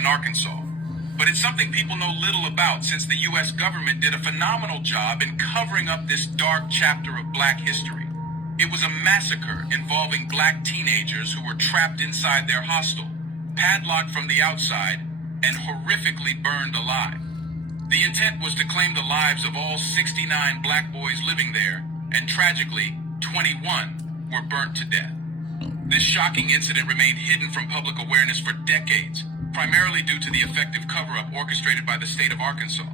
in Arkansas. But it's something people know little about since the U.S. government did a phenomenal job in covering up this dark chapter of black history. It was a massacre involving black teenagers who were trapped inside their hostel, padlocked from the outside, and horrifically burned alive. The intent was to claim the lives of all 69 black boys living there, and tragically, 21 were burnt to death. This shocking incident remained hidden from public awareness for decades, primarily due to the effective cover-up orchestrated by the state of Arkansas.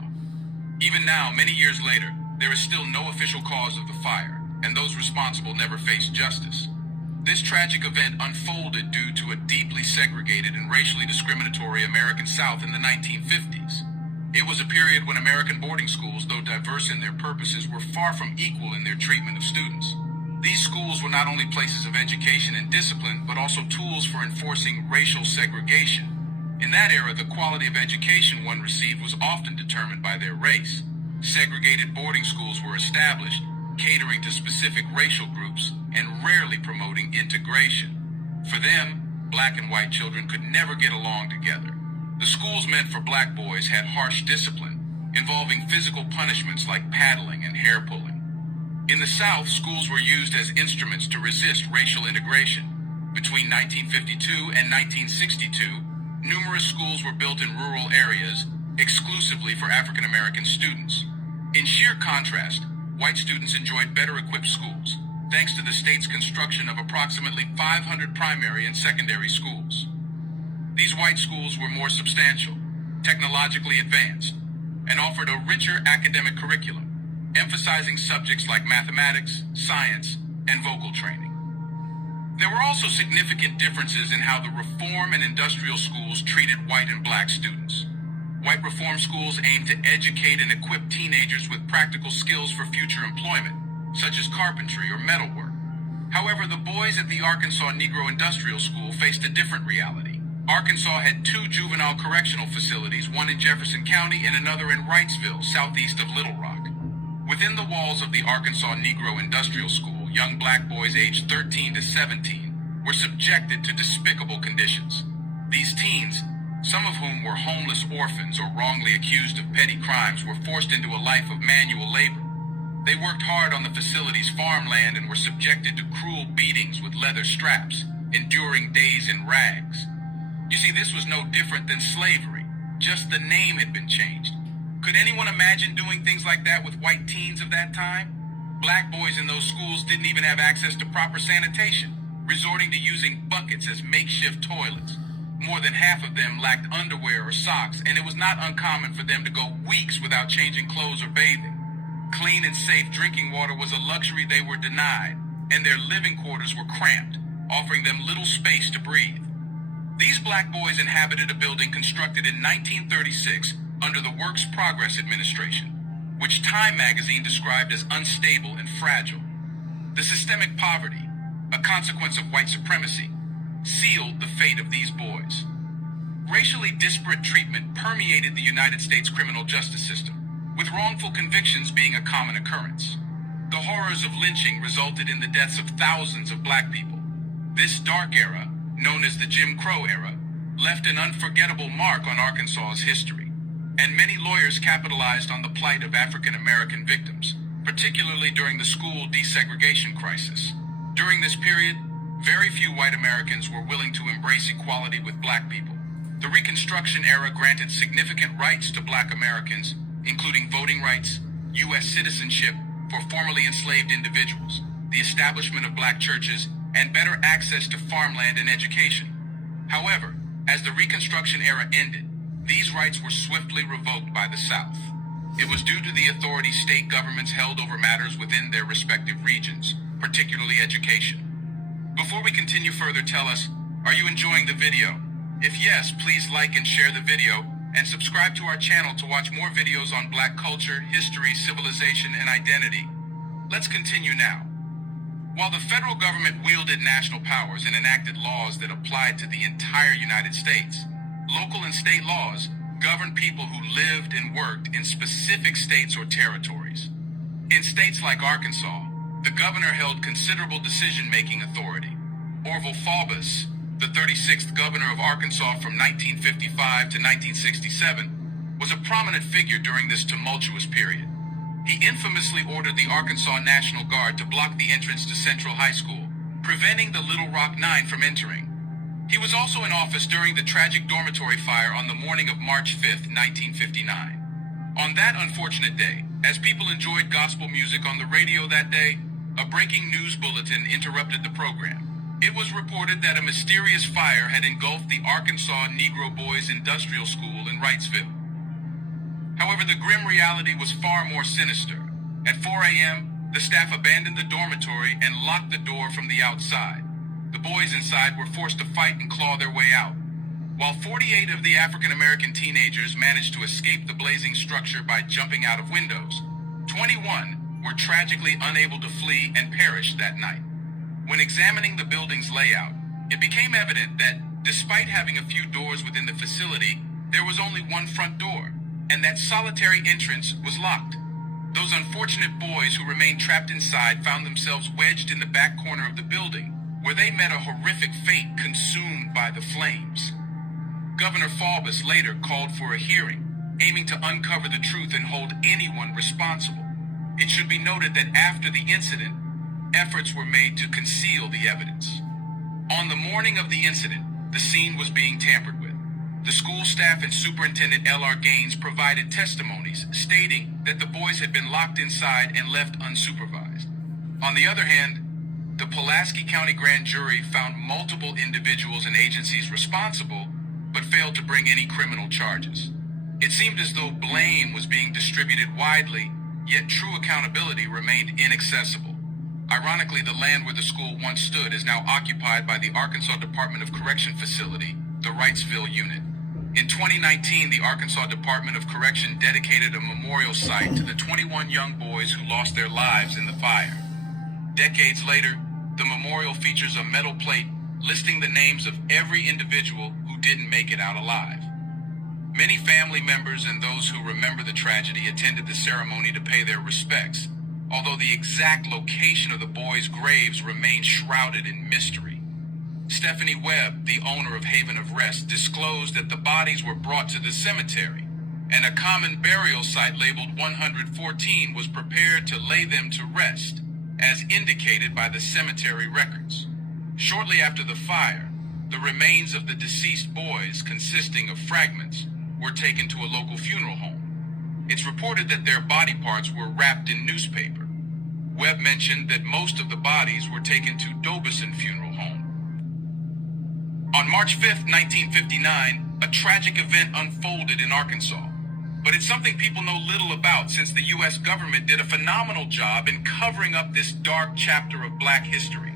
Even now, many years later, there is still no official cause of the fire, and those responsible never face justice. This tragic event unfolded due to a deeply segregated and racially discriminatory American South in the 1950s. It was a period when American boarding schools, though diverse in their purposes, were far from equal in their treatment of students. These schools were not only places of education and discipline, but also tools for enforcing racial segregation. In that era, the quality of education one received was often determined by their race. Segregated boarding schools were established, catering to specific racial groups and rarely promoting integration. For them, black and white children could never get along together. The schools meant for black boys had harsh discipline, involving physical punishments like paddling and hair pulling. In the South, schools were used as instruments to resist racial integration. Between 1952 and 1962, numerous schools were built in rural areas exclusively for African American students. In sheer contrast, white students enjoyed better equipped schools, thanks to the state's construction of approximately 500 primary and secondary schools. These white schools were more substantial, technologically advanced, and offered a richer academic curriculum, emphasizing subjects like mathematics, science, and vocal training. There were also significant differences in how the reform and industrial schools treated white and black students. White reform schools aimed to educate and equip teenagers with practical skills for future employment, such as carpentry or metalwork. However, the boys at the Arkansas Negro Industrial School faced a different reality. Arkansas had 2 juvenile correctional facilities, one in Jefferson County and another in Wrightsville, southeast of Little Rock. Within the walls of the Arkansas Negro Industrial School, young black boys aged 13 to 17 were subjected to despicable conditions. These teens, some of whom were homeless orphans or wrongly accused of petty crimes, were forced into a life of manual labor. They worked hard on the facility's farmland and were subjected to cruel beatings with leather straps, enduring days in rags. You see, this was no different than slavery, just the name had been changed. Could anyone imagine doing things like that with white teens of that time? Black boys in those schools didn't even have access to proper sanitation, resorting to using buckets as makeshift toilets. More than half of them lacked underwear or socks, and it was not uncommon for them to go weeks without changing clothes or bathing. Clean and safe drinking water was a luxury they were denied, and their living quarters were cramped, offering them little space to breathe. These black boys inhabited a building constructed in 1936 under the Works Progress Administration, which Time magazine described as unstable and fragile. The systemic poverty, a consequence of white supremacy, sealed the fate of these boys. Racially disparate treatment permeated the United States criminal justice system, with wrongful convictions being a common occurrence. The horrors of lynching resulted in the deaths of thousands of black people. This dark era, known as the Jim Crow era, left an unforgettable mark on Arkansas's history, and many lawyers capitalized on the plight of African American victims, particularly during the school desegregation crisis. During this period, very few white Americans were willing to embrace equality with black people. The Reconstruction era granted significant rights to black Americans, including voting rights, U.S. citizenship for formerly enslaved individuals, the establishment of black churches, and better access to farmland and education. However, as the Reconstruction era ended, these rights were swiftly revoked by the South. It was due to the authority state governments held over matters within their respective regions, particularly education. Before we continue further, tell us, are you enjoying the video? If yes, please like and share the video, and subscribe to our channel to watch more videos on black culture, history, civilization, and identity. Let's continue now. While the federal government wielded national powers and enacted laws that applied to the entire United States, local and state laws governed people who lived and worked in specific states or territories. In states like Arkansas, the governor held considerable decision-making authority. Orville Faubus, the 36th governor of Arkansas from 1955 to 1967, was a prominent figure during this tumultuous period. He infamously ordered the Arkansas National Guard to block the entrance to Central High School, preventing the Little Rock Nine from entering. He was also in office during the tragic dormitory fire on the morning of March 5, 1959. On that unfortunate day, as people enjoyed gospel music on the radio that day, a breaking news bulletin interrupted the program. It was reported that a mysterious fire had engulfed the Arkansas Negro Boys Industrial School in Wrightsville. However, the grim reality was far more sinister. At 4 a.m., the staff abandoned the dormitory and locked the door from the outside. The boys inside were forced to fight and claw their way out. While 48 of the African-American teenagers managed to escape the blazing structure by jumping out of windows, 21 were tragically unable to flee and perished that night. When examining the building's layout, it became evident that, despite having a few doors within the facility, there was only one front door, and that solitary entrance was locked. Those unfortunate boys who remained trapped inside found themselves wedged in the back corner of the building, where they met a horrific fate consumed by the flames. Governor Faubus later called for a hearing, aiming to uncover the truth and hold anyone responsible. It should be noted that after the incident, efforts were made to conceal the evidence. On the morning of the incident, the scene was being tampered with. The school staff and Superintendent L.R. Gaines provided testimonies stating that the boys had been locked inside and left unsupervised. On the other hand, the Pulaski County Grand Jury found multiple individuals and agencies responsible, but failed to bring any criminal charges. It seemed as though blame was being distributed widely, yet true accountability remained inaccessible. Ironically, the land where the school once stood is now occupied by the Arkansas Department of Correction facility, the Wrightsville Unit. In 2019, the Arkansas Department of Correction dedicated a memorial site to the 21 young boys who lost their lives in the fire. Decades later, the memorial features a metal plate listing the names of every individual who didn't make it out alive. Many family members and those who remember the tragedy attended the ceremony to pay their respects, although the exact location of the boys' graves remained shrouded in mystery. Stephanie Webb, the owner of Haven of Rest, disclosed that the bodies were brought to the cemetery, and a common burial site labeled 114 was prepared to lay them to rest, as indicated by the cemetery records. Shortly after the fire, the remains of the deceased boys, consisting of fragments, were taken to a local funeral home. It's reported that their body parts were wrapped in newspaper. Webb mentioned that most of the bodies were taken to Dobison Funeral Home. On March 5, 1959, a tragic event unfolded in Arkansas. But it's something people know little about, since the U.S. government did a phenomenal job in covering up this dark chapter of Black history.